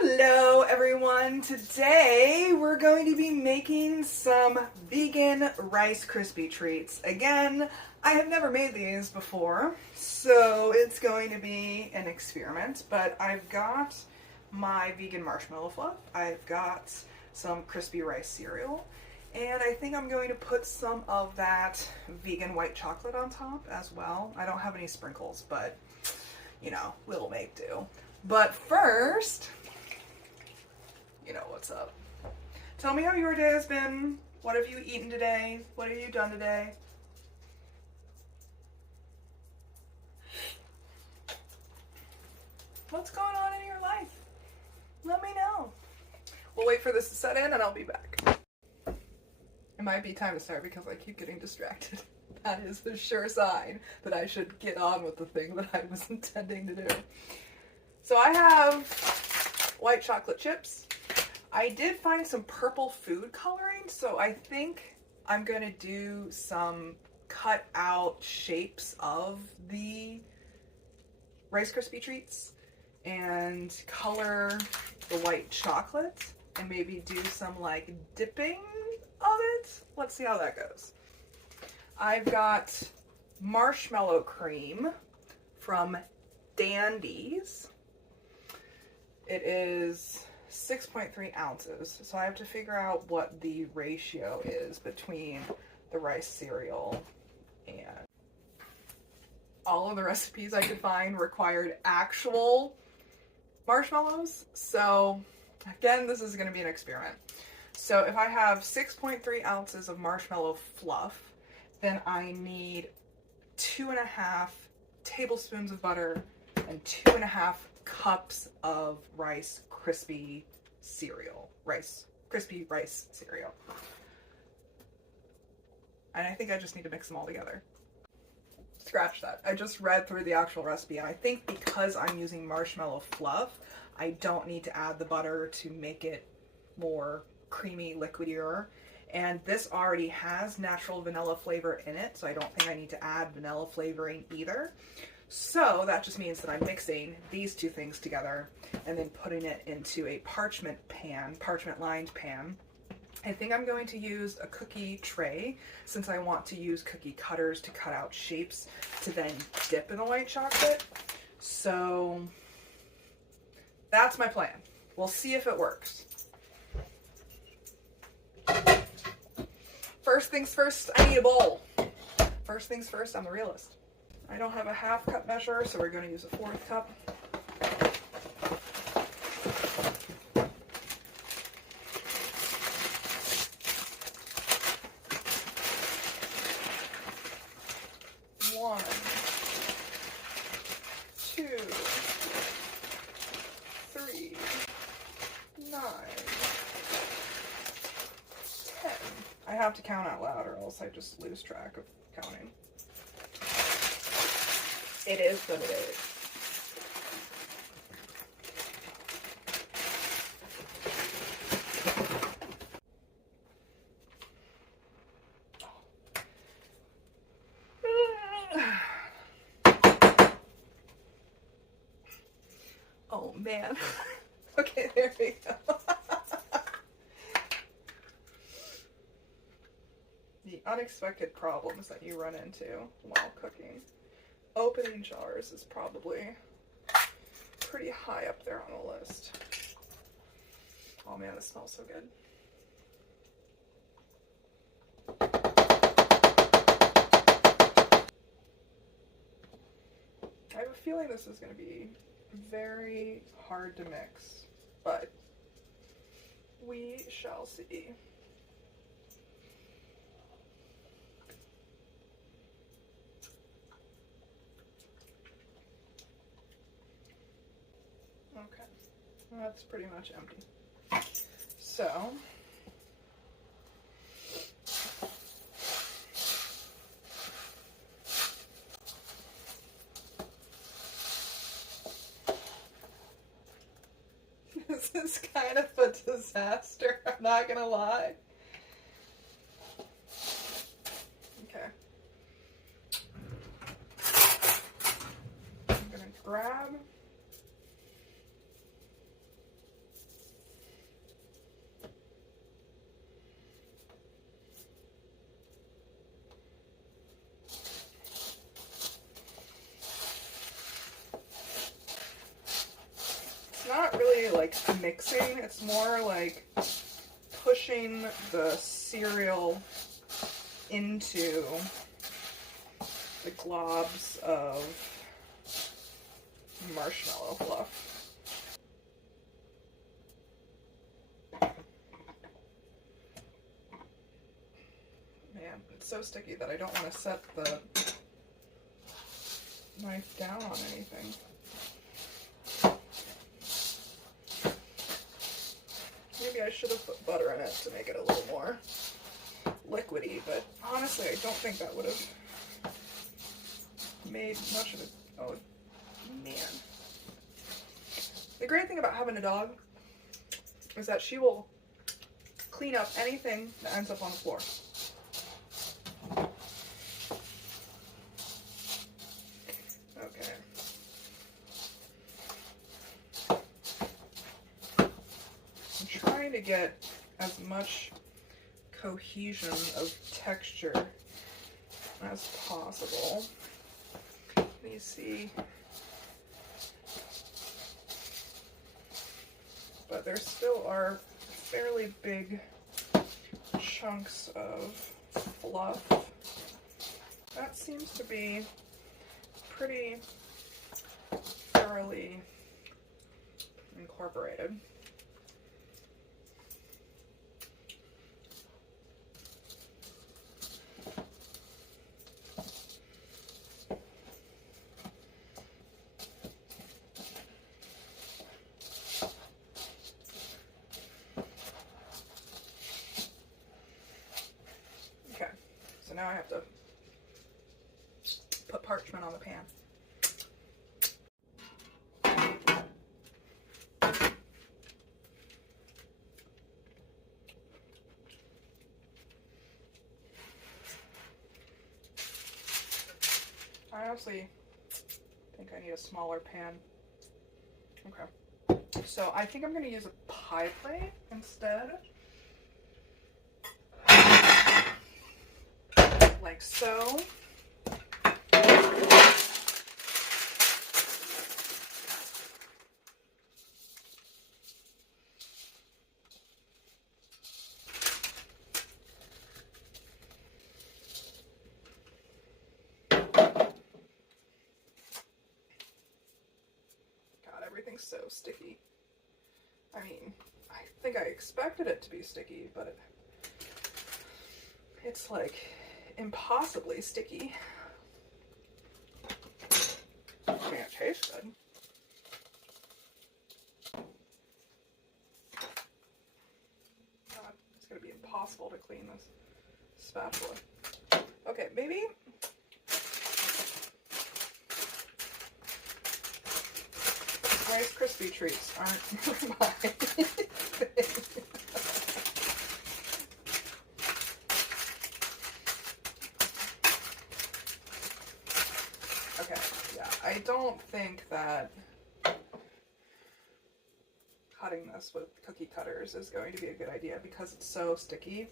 Hello everyone! Today we're going to be making some vegan Rice Krispie treats. Again, I have never made these before, so it's going to be an experiment, but I've got my vegan marshmallow fluff, I've got some crispy rice cereal, and I think I'm going to put some of that vegan white chocolate on top as well. I don't have any sprinkles, but you know, we'll make do. But first, you know what's up. Tell me how your day has been. What have you eaten today? What have you done today? What's going on in your life? Let me know. We'll wait for this to set in and I'll be back. It might be time to start because I keep getting distracted. That is the sure sign that I should get on with the thing that I was intending to do. So I have white chocolate chips. I did find some purple food coloring, so I think I'm going to do some cut out shapes of the Rice Krispie treats and color the white chocolate and maybe do some like dipping of it. Let's see how that goes. I've got marshmallow cream from Dandy's. It is 6.3 ounces, so I have to figure out what the ratio is between the rice cereal and all of the recipes I could find required actual marshmallows. So again, this is going to be an experiment. So if I have 6.3 ounces of marshmallow fluff, then I need 2.5 tablespoons of butter and 2.5 cups of Rice Krispie cereal. Crispy rice cereal. And I think I just need to mix them all together. Scratch that. I just read through the actual recipe and I think because I'm using marshmallow fluff, I don't need to add the butter to make it more creamy, liquidier. And this already has natural vanilla flavor in it, so I don't think I need to add vanilla flavoring either. So that just means that I'm mixing these two things together and then putting it into a parchment lined pan. I think I'm going to use a cookie tray since I want to use cookie cutters to cut out shapes to then dip in the white chocolate. So that's my plan. We'll see if it works. First things first, I need a bowl. First things first, I'm the realist. I don't have a half cup measure, so we're going to use a 1/4 cup. One, 2, 3, 9, 10. I have to count out loud or else I just lose track of counting. It is what it is. Oh man. Okay, there we go. The unexpected problems that you run into while cooking. Opening jars is probably pretty high up there on the list. Oh man, this smells so good. I have a feeling this is going to be very hard to mix, but we shall see. Okay, that's pretty much empty. So, this is kind of a disaster, I'm not gonna lie. Okay. I'm gonna grab really like mixing. It's more like pushing the cereal into the globs of marshmallow fluff. Man, it's so sticky that I don't want to set the knife down on anything. Maybe I should have put butter in it to make it a little more liquidy, but honestly, I don't think that would have made much of it. Oh, man. The great thing about having a dog is that she will clean up anything that ends up on the floor. Okay. I'm trying to get as much cohesion of texture as possible. Can you see? But there still are fairly big chunks of fluff. That seems to be pretty thoroughly incorporated. So now I have to put parchment on the pan. I honestly think I need a smaller pan. Okay. So I think I'm going to use a pie plate instead. Like so. God, everything's so sticky. I mean, I think I expected it to be sticky, but it's like impossibly sticky. I mean, it tastes good. God, it's gonna be impossible to clean this spatula. Okay, maybe Rice Krispy treats aren't my thing. Okay, yeah, I don't think that cutting this with cookie cutters is going to be a good idea because it's so sticky.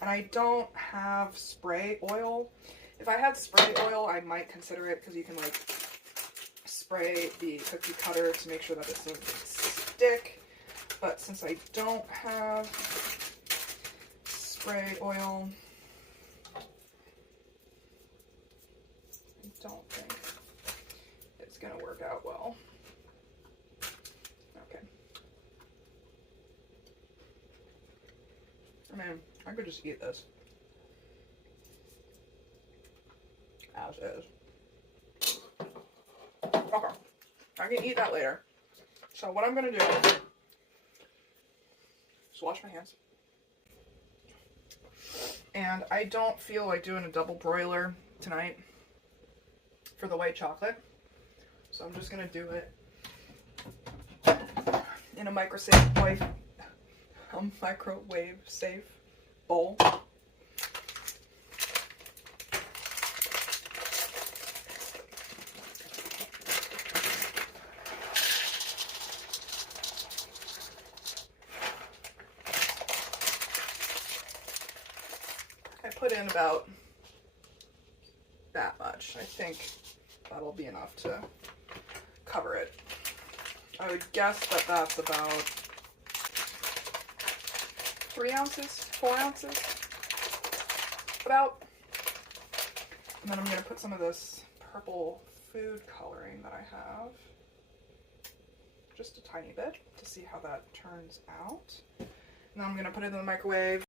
And I don't have spray oil. If I had spray oil, I might consider it because you can like spray the cookie cutter to make sure that it doesn't stick. But since I don't have spray oil, I don't think it's gonna work out well. Okay. I mean, I could just eat this as is. Okay, I can eat that later. So what I'm gonna do is wash my hands. And I don't feel like doing a double broiler tonight for the white chocolate. So I'm just gonna do it in a microwave safe bowl. I put in about that much. I think that'll be enough to cover it I would guess that that's about 3 ounces, 4 ounces, about. And then I'm going to put some of this purple food coloring that I have, just a tiny bit, to see how that turns out. And then I'm going to put it in the microwave.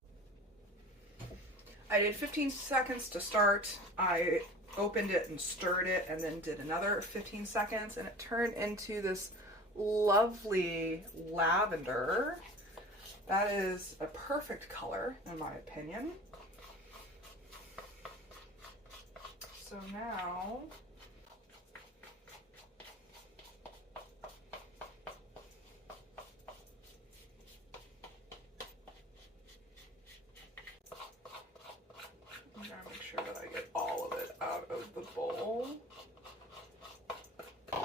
I did 15 seconds to start. I opened it and stirred it and then did another 15 seconds, and it turned into this lovely lavender. That is a perfect color in my opinion. So now I'm gonna make sure that I get all of it out of the bowl. And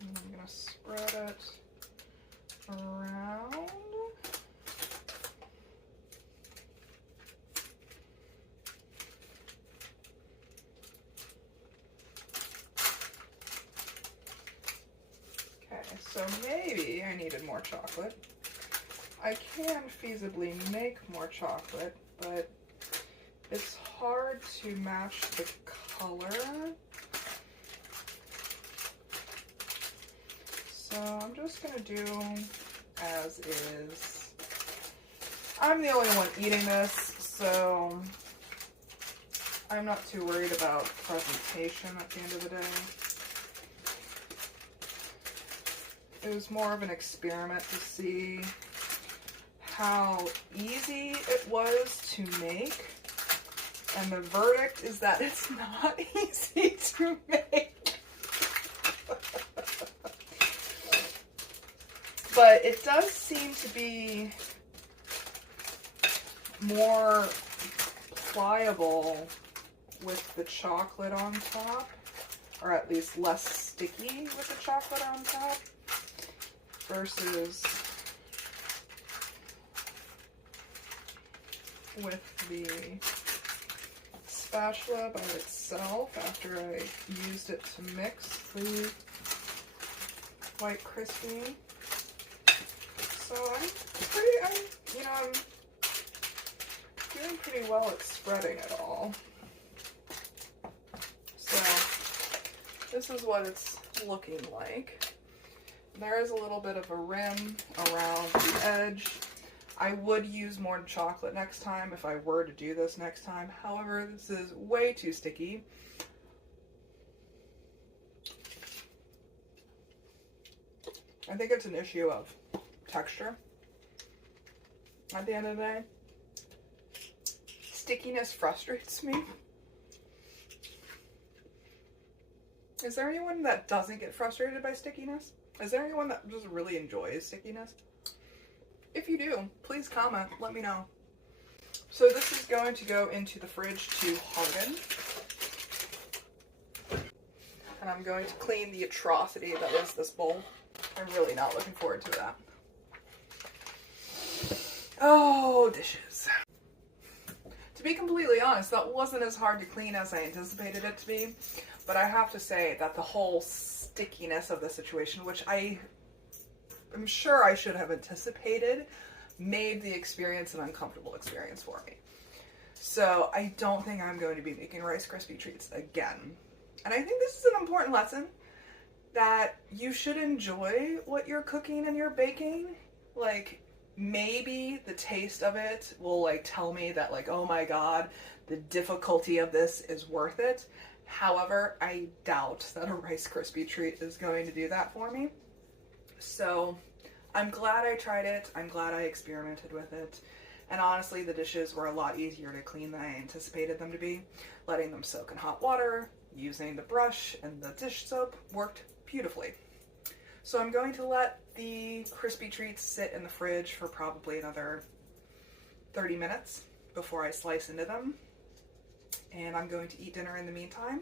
I'm gonna spread it around. Okay, so maybe I needed more chocolate. I can feasibly make more chocolate, but it's hard to match the color. So I'm just gonna do as is. I'm the only one eating this, so I'm not too worried about presentation at the end of the day. It was more of an experiment to see how easy it was to make. And the verdict is that it's not easy to make. But it does seem to be more pliable with the chocolate on top, or at least less sticky with the chocolate on top, versus with the spatula by itself after I used it to mix the white Krispy. So I'm doing pretty well at spreading it all. So this is what it's looking like. There is a little bit of a rim around the edge. I would use more chocolate next time if I were to do this next time. However, this is way too sticky. I think it's an issue of texture. At the end of the day, stickiness frustrates me. Is there anyone that doesn't get frustrated by stickiness? Is there anyone that just really enjoys stickiness? If you do, please comment, let me know. So this is going to go into the fridge to harden. And I'm going to clean the atrocity that is this bowl. I'm really not looking forward to that. Oh, dishes. To be completely honest, that wasn't as hard to clean as I anticipated it to be. But I have to say that the whole stickiness of the situation, which I'm sure I should have anticipated, made the experience an uncomfortable experience for me. So I don't think I'm going to be making Rice Krispie treats again. And I think this is an important lesson, that you should enjoy what you're cooking and you're baking. Like, maybe the taste of it will like tell me that like, oh my god, the difficulty of this is worth it. However, I doubt that a Rice Krispie treat is going to do that for me. So I'm glad I tried it. I'm glad I experimented with it. And honestly, the dishes were a lot easier to clean than I anticipated them to be. Letting them soak in hot water, using the brush and the dish soap worked beautifully. So I'm going to let the Krispy treats sit in the fridge for probably another 30 minutes before I slice into them. And I'm going to eat dinner in the meantime,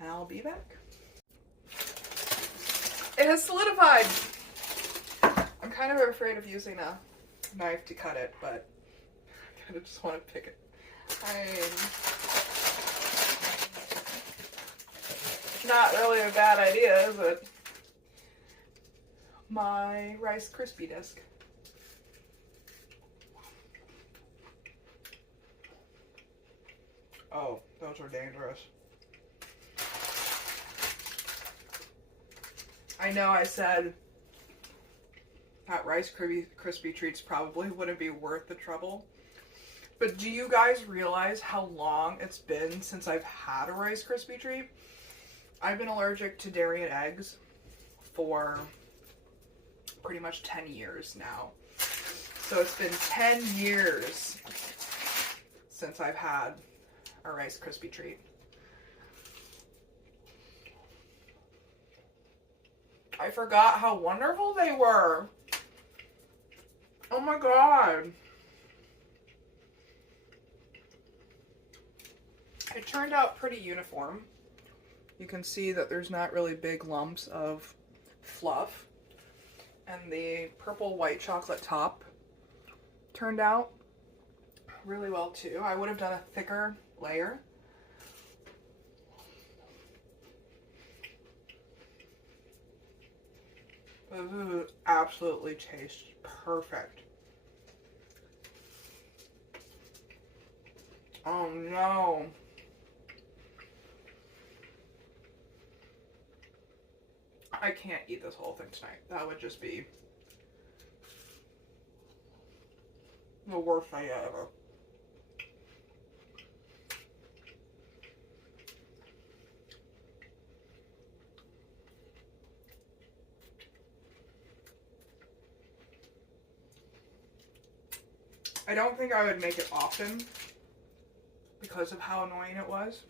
and I'll be back. It has solidified. I'm kind of afraid of using a knife to cut it, but I kind of just want to pick it. Not really a bad idea, is it? my Rice Krispie disc. Oh, those are dangerous. I know I said that Rice Krispie treats probably wouldn't be worth the trouble, but do you guys realize how long it's been since I've had a Rice Krispie treat? I've been allergic to dairy and eggs for pretty much 10 years now. So it's been 10 years since I've had a Rice Krispie treat. I forgot how wonderful they were. Oh my god. It turned out pretty uniform. You can see that there's not really big lumps of fluff. And the purple white chocolate top turned out really well too. I would have done a thicker layer. This absolutely tastes perfect. Oh no. I can't eat this whole thing tonight. That would just be the worst night ever. I don't think I would make it often because of how annoying it was.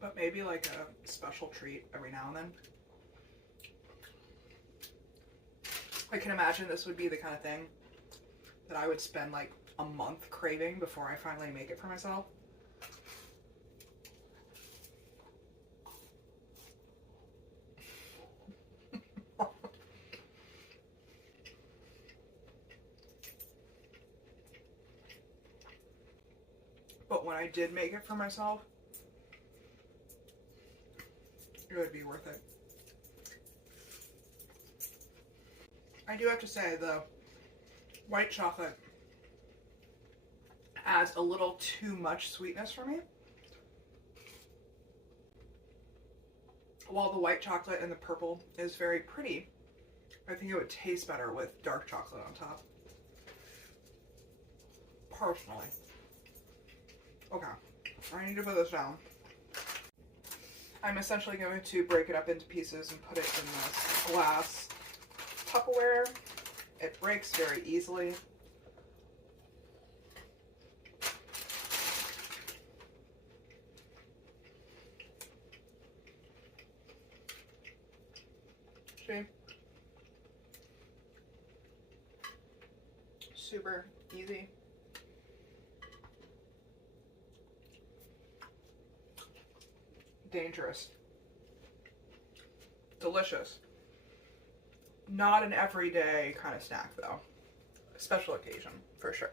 But maybe like a special treat every now and then. I can imagine this would be the kind of thing that I would spend like a month craving before I finally make it for myself. But when I did make it for myself, it would be worth it. I do have to say the white chocolate adds a little too much sweetness for me. While the white chocolate and the purple is very pretty, I think it would taste better with dark chocolate on top. Personally. Okay, I need to put this down. I'm essentially going to break it up into pieces and put it in this glass Tupperware. It breaks very easily. See? Super easy. Dangerous. Delicious. Not an everyday kind of snack though. A special occasion, for sure.